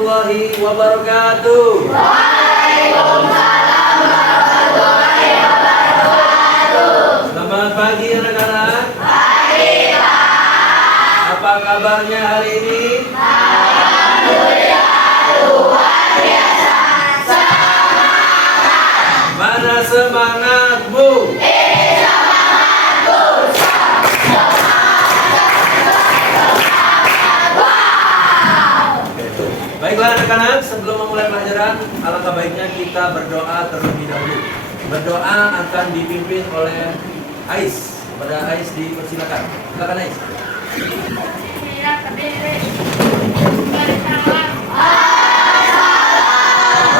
warahmatullahi wabarakatuh. Waalaikumsalam warahmatullahi wabarakatuh. Selamat pagi anak-anak. Pagi, Pak. Apa kabarnya hari ini? Alhamdulillah, luar biasa. Semangat. Mana semangatmu? Baiklah anak-anak, sebelum memulai pelajaran, alangkah baiknya kita berdoa terlebih dahulu. Berdoa akan dipimpin oleh Ais. Pada Ais dipersilakan. Silakan Ais.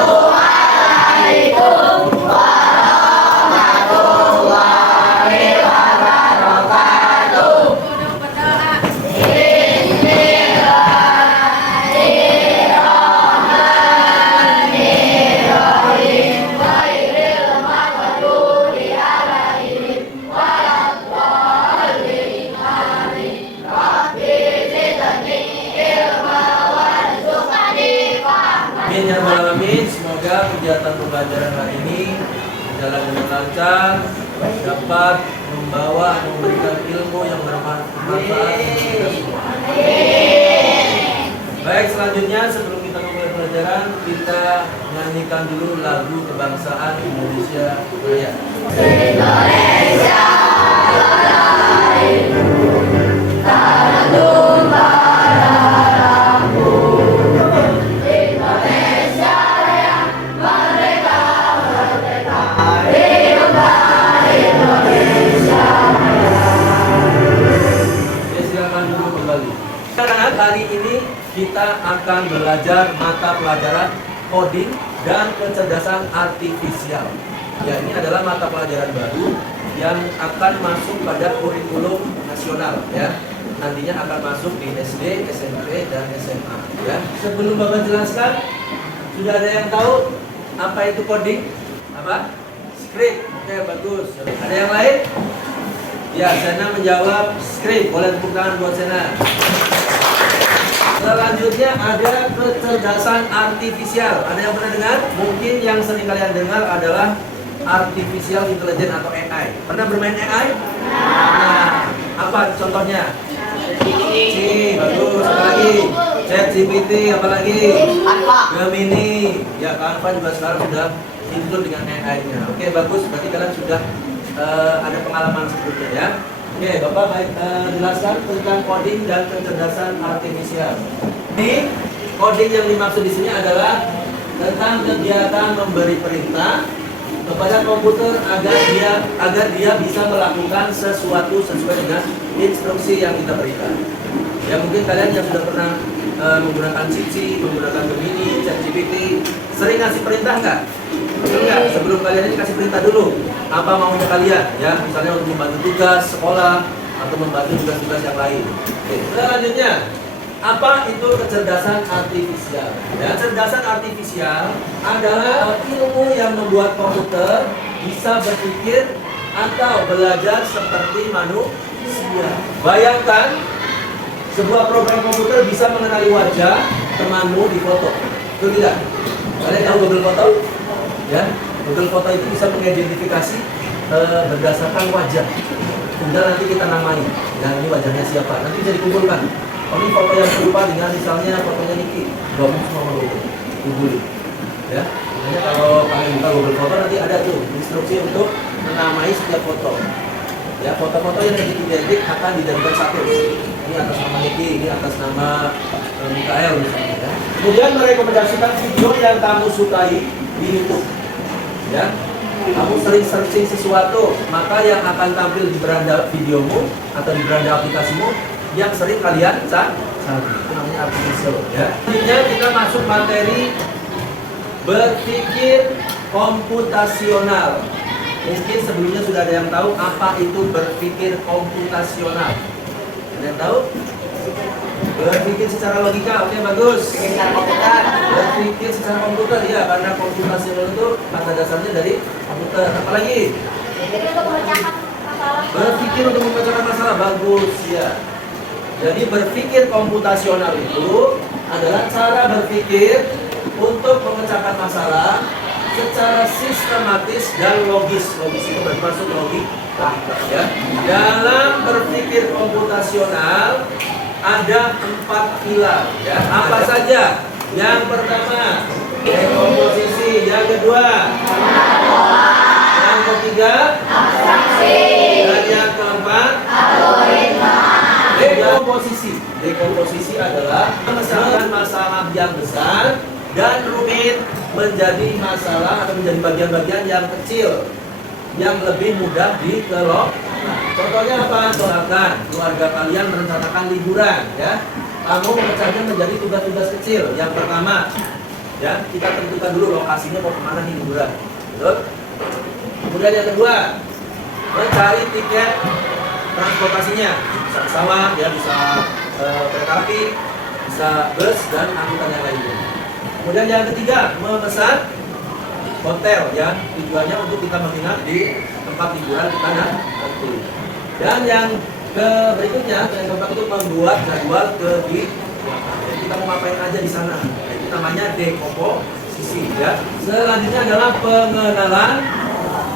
Assalamualaikum warahmatullahi wabarakatuh. Amin ya rabbal alamin. Semoga kegiatan pembelajaran hari ini berjalan dengan lancar, dapat membawa dan memberikan ilmu yang bermanfaat untuk kita semua. Baik, selanjutnya sebelum kita memulai pelajaran, kita nyanyikan dulu lagu kebangsaan Indonesia Raya. Indonesia Raya, tanah tumpah Indonesia Raya, merdeka, merdeka, hiduplah Indonesia Raya. Ya, silakan dulu kembali. Anak-anak, hari ini kita akan belajar mata pelajaran coding dan kecerdasan artifisial. Ya, ini adalah mata pelajaran baru yang akan masuk pada kurikulum nasional ya. Nantinya akan masuk di SD, SMP, dan SMA ya. Sebelum Bapak jelaskan, sudah ada yang tahu apa itu coding? Apa? Script. Oke, bagus. Ada yang lain? Ya, Sena menjawab script. Boleh tepuk tangan buat Sena. Selanjutnya ada kecerdasan artifisial. Ada yang pernah dengar? Mungkin yang sering kalian dengar adalah artificial intelligence atau AI. Pernah bermain AI? Nah, apa contohnya? Bagus. Apa lagi? ChatGPT, apa lagi? Gemini. Ya, Canva juga sekarang sudah include dengan AI-nya. Oke, bagus. Berarti kalian sudah ada pengalaman sebelumnya ya. Oke, Bapak baik jelaskan tentang coding dan kecerdasan artifisial. Ini coding yang dimaksud di sini adalah tentang kegiatan memberi perintah kepada komputer agar dia bisa melakukan sesuatu sesuai dengan instruksi yang kita berikan. Ya, mungkin kalian yang sudah pernah menggunakan Cixi, menggunakan Gemini, ChatGPT, sering ngasih perintah nggak? Betul nggak? Sebelum kalian ini kasih perintah dulu, apa maunya kalian? Ya, misalnya untuk membantu tugas sekolah atau membantu tugas-tugas yang lain. Oke, selanjutnya, apa itu kecerdasan artifisial? Ya, kecerdasan artifisial adalah ilmu yang membuat komputer bisa berpikir atau belajar seperti manusia. Bayangkan, sebuah program komputer bisa mengenali wajah temanmu di foto. Betul tidak? Kalian tahu Google Foto? Ya, Google Foto itu bisa mengidentifikasi berdasarkan wajah. Kemudian nanti kita namai. Dan ini wajahnya siapa? Nanti bisa dikumpulkan. Oh, ini foto yang serupa dengan misalnya fotonya Niki. Gabung semua sama Google. Google. Ya. Makanya kalau kalian buka Google Foto nanti ada tuh instruksi untuk menamai setiap foto. Ya, foto-foto yang identik akan dijadikan satu. Ini atas nama Niki, ini atas nama Mikael misalnya ya. Kemudian merekomendasikan video yang kamu sukai di YouTube. Ya. Kamu sering searching sesuatu, maka yang akan tampil di beranda videomu atau di beranda aplikasimu yang sering kalian cari. Itu namanya artificial ya. Selanjutnya kita masuk materi berpikir komputasional. Mungkin sebelumnya sudah ada yang tahu apa itu berpikir komputasional. Ada yang tahu? Berpikir secara logika, oke bagus. Berpikir secara komputer, ya, karena komputasional itu kata dasarnya dari komputer. Apalagi? Berpikir untuk memecahkan masalah, bagus ya. Jadi berpikir komputasional itu adalah cara berpikir untuk memecahkan masalah secara sistematis dan logis. Logis itu bermaksud logika, ya. Dalam berpikir komputasional ada 4 pilar, ya. Apa saja? Yang pertama, dekomposisi. Yang kedua, yang ketiga, dan yang keempat, dekomposisi. Dekomposisi adalah memecahkan masalah yang besar dan rumit menjadi masalah atau menjadi bagian-bagian yang kecil yang lebih mudah dikelola. Contohnya apa? Misalkan keluarga kalian merencanakan liburan, ya. Kamu memecahnya menjadi tugas-tugas kecil. Yang pertama, ya, kita tentukan dulu lokasinya mau kemana nih liburan. Betul? Kemudian yang kedua, mencari tiket transportasinya, bisa pesawat, ya, bisa kereta api, bisa bus dan angkutan yang lainnya. Kemudian yang ketiga, memesan hotel, ya, tujuannya untuk kita menginap di tempat liburan kita nanti. Dan yang berikutnya, yang keempat itu membuat jadwal kita mau ngapain aja di sana. Itu namanya dekomposisi, ya. Selanjutnya adalah pengenalan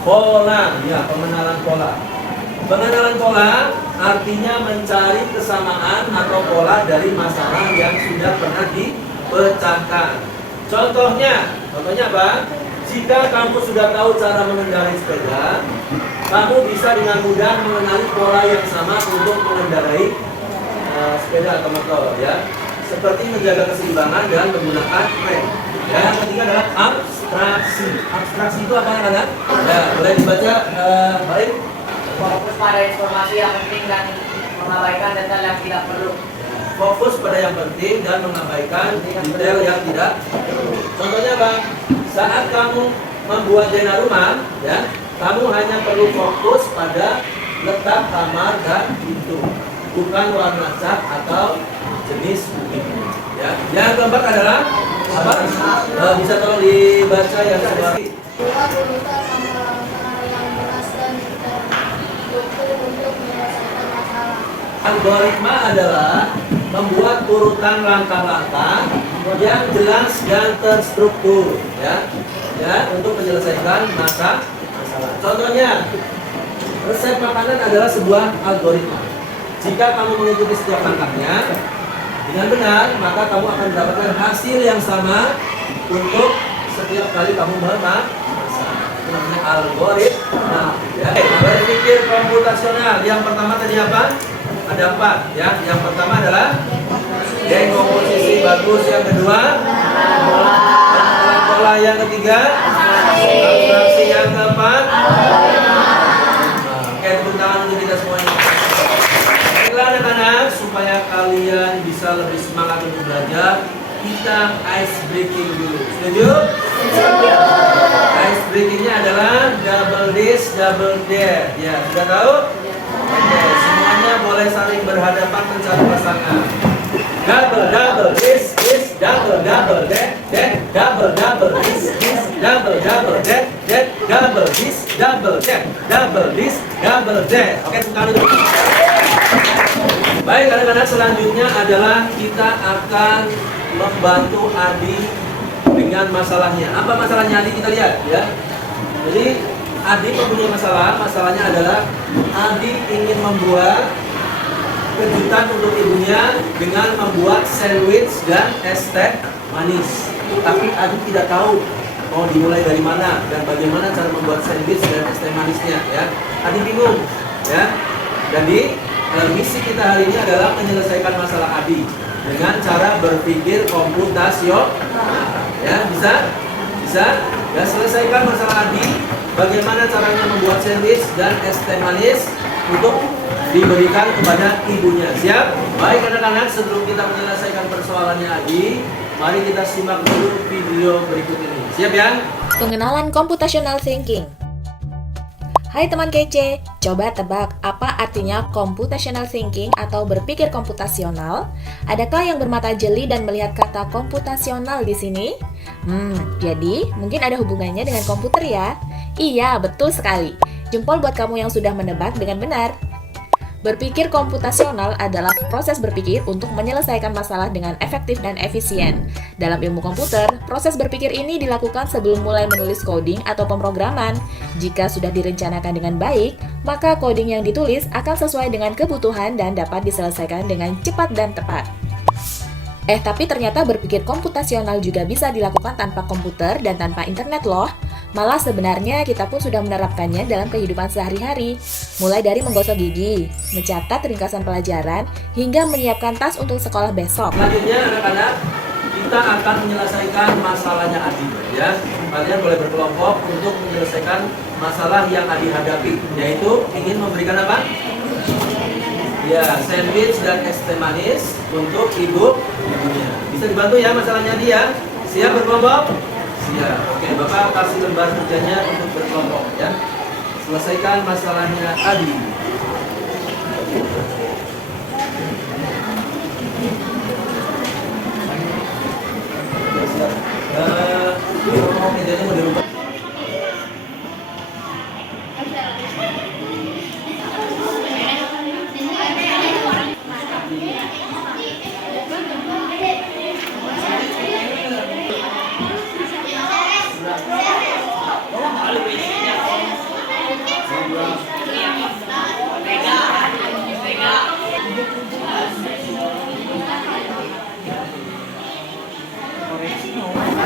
pola, ya, pengenalan pola. Pengenalan pola artinya mencari kesamaan atau pola dari masalah yang sudah pernah dipecahkan. Contohnya apa? Jika kamu sudah tahu cara mengendarai sepeda, kamu bisa dengan mudah mengenali pola yang sama untuk mengendarai sepeda atau motor, ya. Seperti menjaga keseimbangan dan menggunakan rem. Dan yang ketiga adalah abstraksi. Abstraksi itu apa yang ada? Ya, boleh dibaca, baik. Fokus pada informasi yang penting dan mengabaikan detail yang tidak perlu. Fokus pada yang penting dan mengabaikan detail yang tidak perlu. Contohnya Bang, saat kamu membuat zona rumah, ya, kamu hanya perlu fokus pada letak kamar dan pintu, bukan warna cat atau jenis pintu. Ya. Yang keempat adalah apa? Bisa tolong dibaca yang sebelah. Buat urutan langkah-langkah yang jelas dan terstruktur untuk menyelesaikan masalah. Algoritma adalah membuat urutan langkah-langkah yang jelas dan terstruktur, ya, untuk menyelesaikan masalah. Contohnya, resep makanan adalah sebuah algoritma. Jika kamu mengikuti setiap langkahnya dengan benar, maka kamu akan mendapatkan hasil yang sama untuk setiap kali kamu memasak. Itu namanya algoritma. Ya. Berpikir komputasional. Yang pertama tadi apa? Ada 4, ya. Yang pertama adalah dekomposisi, bagus. Yang kedua, pola. Yang ketiga, abstraksi. Yang keempat, oke, tepuk tangan untuk kita semuanya. Baiklah anak-anak, supaya kalian bisa lebih semangat untuk belajar, kita ice breaking dulu. Setuju? Setuju. Ice breakingnya adalah double this, double there. Ya, sudah tahu? Oke, semuanya boleh saling berhadapan mencari pasangan. Double this, double that, double this, double that, double this, double that. Oke, sekali dulu. Baik, anak-anak, selanjutnya adalah kita akan membantu Adi dengan masalahnya. Apa masalahnya Adi? Kita lihat, ya. Jadi Adi mempunyai masalah. Masalahnya adalah Adi ingin membuat kejutan untuk ibunya dengan membuat sandwich dan es teh manis. Tapi Adi tidak tahu mau dimulai dari mana dan bagaimana cara membuat sandwich dan es teh manisnya, ya. Adi bingung, ya. Jadi misi kita hari ini adalah menyelesaikan masalah Adi dengan cara berpikir komputasional. Ya, bisa? Ya, selesaikan masalah Adi. Bagaimana caranya membuat sandwich dan es teh manis untuk diberikan kepada ibunya. Siap? Baik anak-anak, sebelum kita menyelesaikan persoalannya Adi, mari kita simak dulu video berikut ini. Siap ya? Pengenalan computational thinking. Hai teman kece, coba tebak apa artinya computational thinking atau berpikir komputasional? Adakah yang bermata jeli dan melihat kata komputasional di sini? Jadi mungkin ada hubungannya dengan komputer ya? Iya, betul sekali. Jempol buat kamu yang sudah menebak dengan benar. Berpikir komputasional adalah proses berpikir untuk menyelesaikan masalah dengan efektif dan efisien. Dalam ilmu komputer, proses berpikir ini dilakukan sebelum mulai menulis coding atau pemrograman. Jika sudah direncanakan dengan baik, maka coding yang ditulis akan sesuai dengan kebutuhan dan dapat diselesaikan dengan cepat dan tepat. Tapi ternyata berpikir komputasional juga bisa dilakukan tanpa komputer dan tanpa internet loh. Malah sebenarnya kita pun sudah menerapkannya dalam kehidupan sehari-hari. Mulai dari menggosok gigi, mencatat ringkasan pelajaran, hingga menyiapkan tas untuk sekolah besok. Selanjutnya anak-anak, kita akan menyelesaikan masalahnya Adi. Ya, kalian boleh berkelompok untuk menyelesaikan masalah yang Adi hadapi, yaitu ingin memberikan apa? Ya, sandwich dan es teh manis untuk ibunya. Bisa dibantu ya masalahnya dia. Siap berkelompok? Siap. Oke, Bapak kasih lembar kerjanya untuk berkelompok ya. Selesaikan masalahnya Adi. Siap. Kerjanya mau dirubah.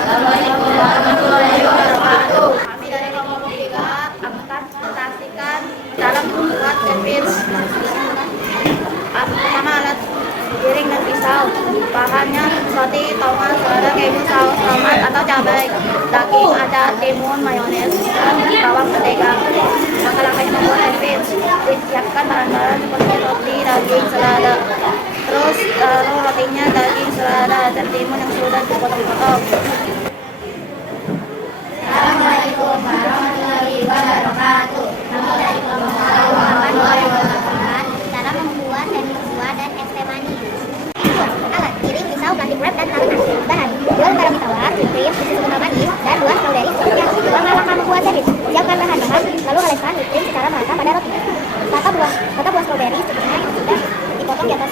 Assalamualaikum warahmatullahi wabarakatuh. Kami dari kelompok 3 akan presentasikan dalam membuat sandwich. Pertama alat piring dan pisau. Bahannya roti, tomat, selada, keju, saus tomat atau cabai, daging, ada timun, mayones, dan bawang mentega. Langkah-langkahnya membuat sandwich. Disiapkan bahan-bahan seperti roti, daging, selada. Terus rotinya, daging, selada, dan timun yang sudah dipotong-potong. Assalamualaikum warahmatullahi wabarakatuh. Kami dari kelompok 1 akan memperkenalkan cara membuat sandwich buah dan es teh manis. Alat piring, pisau, plastik wrap, dan talenan. Bahan: 2 lembar roti tawar, krim, susu kental manis, dan 2 strawberry sepenuhnya. Langkah-langkah membuat sandwich: siapkan bahan-bahan, lalu oleskan whipped cream secara merata pada roti. Tata buah strawberry secukupnya yang sudah dipotong di atas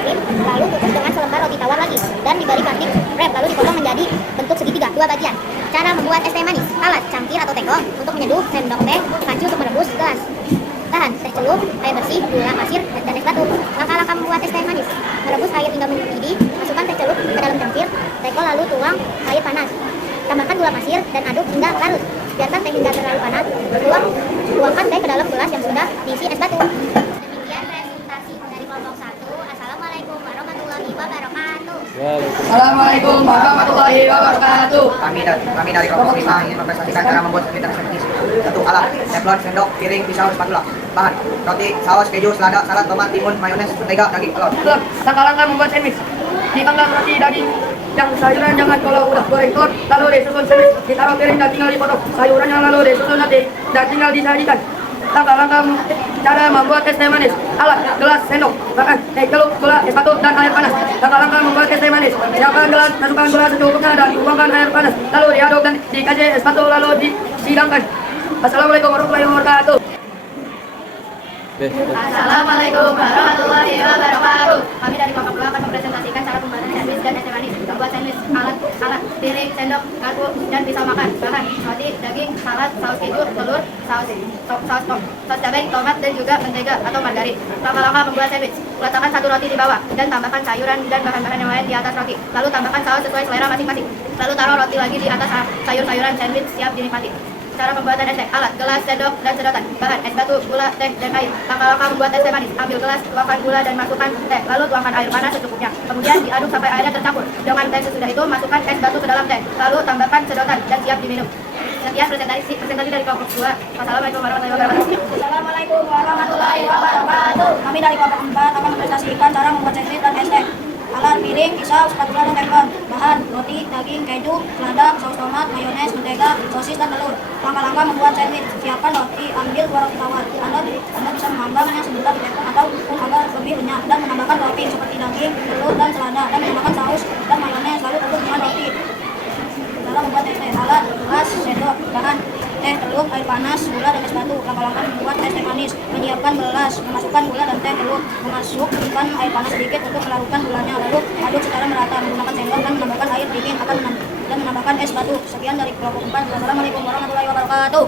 krim, lalu tutup dengan selembar roti tawar lagi dan diberi plastik wrap, lalu dipotong menjadi bentuk segitiga 2 bagian. Cara membuat es teh manis: alat cangkir atau teko untuk menyeduh, sendok teh, panci untuk merebus, gelas. Bahan: teh celup, air bersih, gula pasir, dan es batu. Langkah-langkah membuat es teh manis: merebus air hingga mendidih, masukkan teh celup ke dalam cangkir, teko lalu tuang air panas. Tambahkan gula pasir dan aduk hingga larut. Biarkan teh hingga terlalu panas. Tuangkan teh ke dalam gelas yang sudah diisi es batu. Demikian presentasi dari kelompok 1. Assalamualaikum warahmatullahi wabarakatuh. Assalamualaikum warahmatullahi wabarakatuh. Kami dari kelompok 5 ingin mempresentasikan cara membuat sandwich dan sandwich. 1. Alat: teflon, sendok, piring, pisau, spatula. Bahan: roti, saus, keju, selada, salad, tomat, timun, mayones, mentega, daging, telur. Langkah-langkah membuat sandwich: dipanggang roti, daging, yang sayuran jangan kalau udah goreng telur, lalu disusun sandwich. Ditaruh piring dan tinggal dipotong sayurannya, lalu disusun nanti dan tinggal disajikan. Langkah-langkah cara membuat es teh manis: alat: gelas, sendok, bahkan teh celup, gula, es batu, dan air panas. Langkah-langkah membuat es teh manis: siapkan gelas, masukkan gula secukupnya dan tuangkan air panas, lalu diaduk dan dikasih es batu, lalu disidangkan. Assalamualaikum warahmatullahi wabarakatuh. Assalamualaikum warahmatullahi wabarakatuh. Kami dari kelompok 2 akan mempresentasikan cara pembuatan sandwich dan es teh manis. Membuat sandwich: alat piring, sendok, garpu, dan pisau makan. Bahan: roti, daging, salad, saus keju, telur, saus cabai, tomat, dan juga mentega atau margarin. Langkah-langkah membuat sandwich: letakkan 1 roti di bawah dan tambahkan sayuran dan bahan-bahan yang lain di atas roti. Lalu tambahkan saus sesuai selera masing-masing. Lalu taruh roti lagi di atas sayur-sayuran. Sandwich siap dinikmati. Cara pembuatan es teh: alat, gelas, sendok, dan sedotan. Bahan: es batu, gula, teh, dan air. Langkah-langkah membuat es teh manis: ambil gelas, tuangkan gula dan masukkan teh, lalu tuangkan air panas secukupnya. Kemudian diaduk sampai airnya tercampur dengan teh. Sesudah itu masukkan es batu ke dalam teh, lalu tambahkan sedotan dan siap diminum. Sekian presentasi dari kelompok 2. Wassalamualaikum warahmatullahi wabarakatuh. Assalamualaikum warahmatullahi wabarakatuh. Kami dari kelompok 4 akan mempresentasikan cara membuat sandwich dan es teh. Alat piring, pisau, spatula, dan teflon. Bahan: roti, daging, keju, selada, saus tomat, mayones, mentega, sosis, dan telur. Langkah-langkah membuat sandwich: siapkan roti, ambil 2 roti tawar. Anda bisa mengambilnya sebentar di teflon ataupun agar lebih renyah, dan menambahkan topping seperti daging, telur, dan selada, dan menambahkan saus dan mayones, lalu tutup dengan roti. Dalam membuat es teh: alat, gelas, sendok. Bahan: teh, telur, air panas, gula, dan es batu. Langkah-langkah membuat es teh manis. Menyiapkan belas, memasukkan gula dan teh, telur. Memasukkan air panas sedikit untuk melarutkan gulanya. Lalu aduk secara merata menggunakan sendok dan menambahkan air dingin dan menambahkan es batu. Sekian dari kelompok 4. Wassalamualaikum warahmatullahi wabarakatuh.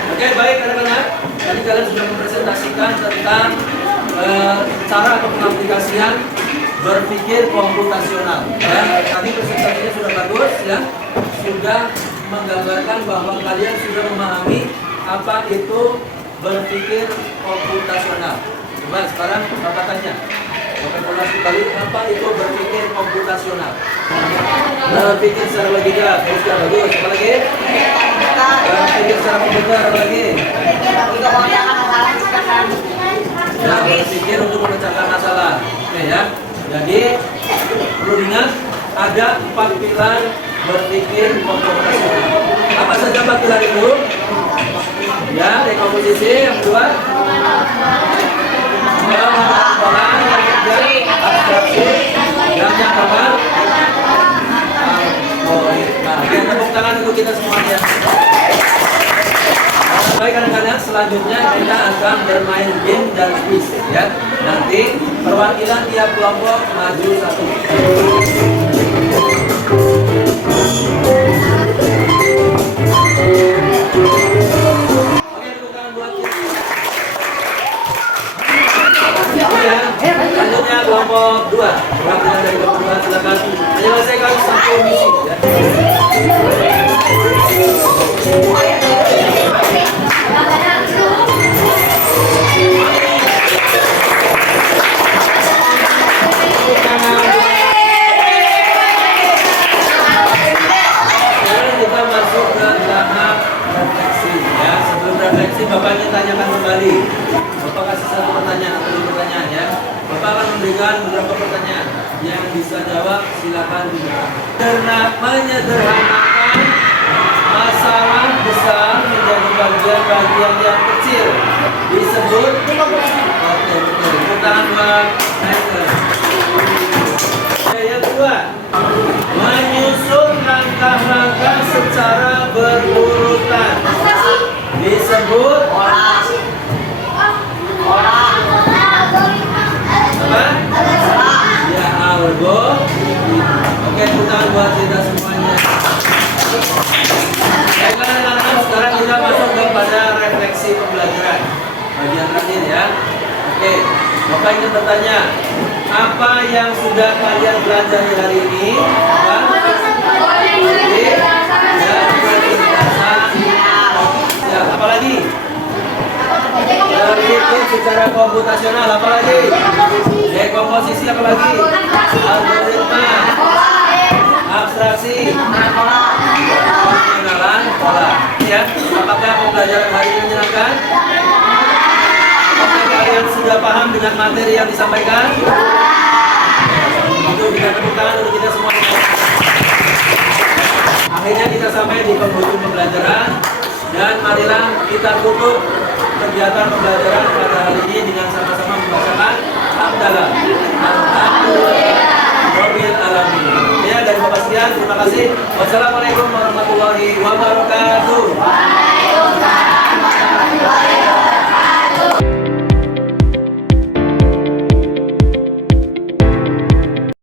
Oke, baik anak-anak. Tadi kalian sudah mempresentasikan tentang cara atau pengaplikasian berpikir komputasional. Ya, tadi presentasinya sudah bagus, ya. Sudah menggambarkan bahwa kalian sudah memahami apa itu berpikir komputasional. Coba sekarang Bapak tanya. Bapak ulas kembali, apa itu berpikir komputasional? Berpikir secara logika, sudah bagus. Apa lagi? Berpikir secara komputer, apa lagi? Ya, berpikir untuk memecahkan masalah. Oke ya. Jadi perlu diingat ada 4 pilar berpikir komputasional. Apa saja 4 pilar itu? Ya, dekomposisi yang kedua. Pengembangan yang ketiga, abstraksi. Yang keempat. Tepuk tangan untuk kita semuanya. Baik anak-anak, selanjutnya kita akan bermain game dan quiz ya. Nanti perwakilan tiap kelompok maju satu. Oke, tepuk tangan buat kita. Ya, selanjutnya kelompok 2. Perwakilan dari kelompok 2 silakan menyelesaikan satu misi ya. Kita masuk ke tahap refleksi ya. Sebelum refleksi, Bapak ingin tanyakan kembali. Bapak kasih satu pertanyaan atau 2 pertanyaan ya. Bapak akan memberikan beberapa pertanyaan. Yang bisa jawab silakan dijawab. Karena menyederhanakan masalah besar menjadi bagian-bagian yang kecil disebut oke, betul. Tepuk tangan buat yang kedua, menyusun langkah-langkah secara berurutan disebut apa? Ya, algo. Oke, tepuk tangan buat kita semuanya. Baiklah anak-anak, sekarang kita masuk kepada refleksi pembelajaran bagian terakhir ya. Oke, Bapak ingin bertanya, apa yang sudah kalian pelajari hari ini? Apa? Ya, apa lagi? Berpikir secara komputasional, apa lagi? Dekomposisi, apa lagi? Algoritma, abstraksi, pengenalan pola. Ya, apakah pembelajaran hari ini menyenangkan? Apakah kalian sudah paham dengan materi yang disampaikan? Itu kita tepuk tangan untuk kita semua. Akhirnya kita sampai di penghujung pembelajaran dan marilah kita tutup kegiatan pembelajaran pada hari ini dengan sama-sama membacakan hamdalah. Alhamdulillahirabbil alamin. Ya, dari Bapak sekalian, terima kasih. Wassalamualaikum warahmatullahi wabarakatuh.